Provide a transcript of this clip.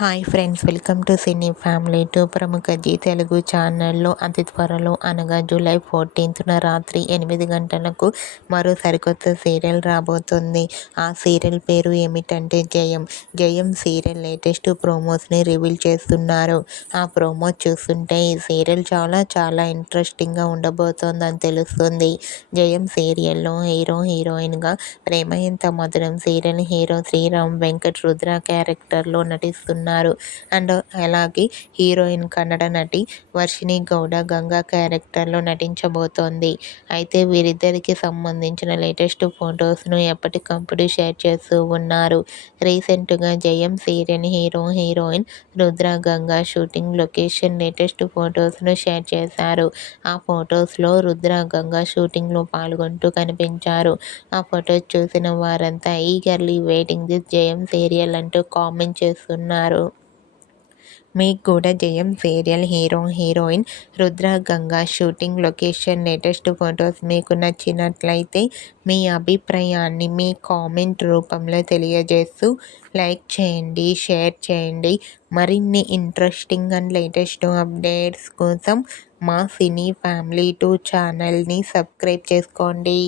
Hi friends, welcome to cine family 2. ప్రముఖ G Telugu ఛానల్లో అతి త్వరలో అనగా జూలై 14న రాత్రి 8 గంటలకు మరో సరికొత్త సీరియల్ రాబోతుంది. ఆ సీరియల్ పేరు ఏమిటంటే జయం సీరియల్ లేటెస్ట్ ప్రోమోస్ని రివీల్ చేస్తున్నారు. ఆ ప్రోమో చూస్తుంటే ఈ సీరియల్ చాలా చాలా ఇంట్రెస్టింగ్గా ఉండబోతోందని తెలుస్తుంది. జయం సీరియల్లో హీరోయిన్గా ప్రేమ ఎంత మధురం సీరియల్ హీరో శ్రీరామ్ వెంకట్ రుద్ర క్యారెక్టర్లో నటిస్తున్నారు. అండ్ అలాగే హీరోయిన్ కన్నడ నటి వర్షిణి గౌడ గంగా క్యారెక్టర్లో నటించబోతోంది. అయితే వీరిద్దరికి సంబంధించిన లేటెస్ట్ ఫొటోస్ను ఎప్పటికప్పుడు షేర్ చేస్తూ ఉన్నారు. రీసెంట్గా Jayam serial heroine Rudra Ganga shooting location latest ఫొటోస్ను షేర్ చేశారు. ఆ ఫొటోస్లో రుద్ర గంగా షూటింగ్లో పాల్గొంటూ కనిపించారు. ఆ ఫొటోస్ చూసిన వారంతా ఈగర్లీ వెయిటింగ్ దిస్ జయం సీరియల్ అంటూ కామెంట్ చేస్తున్నారు. మీకు కూడా జయం serial heroine Rudra Ganga shooting location latest photos మీకు నచ్చినట్లయితే మీ అభిప్రాయాన్ని మీ కామెంట్ రూపంలో తెలియజేస్తూ లైక్ చేయండి, షేర్ చేయండి. మరిన్ని ఇంట్రెస్టింగ్ అండ్ లేటెస్ట్ అప్డేట్స్ కోసం మా సినీ ఫ్యామిలీ 2 ఛానల్ని సబ్స్క్రైబ్ చేసుకోండి.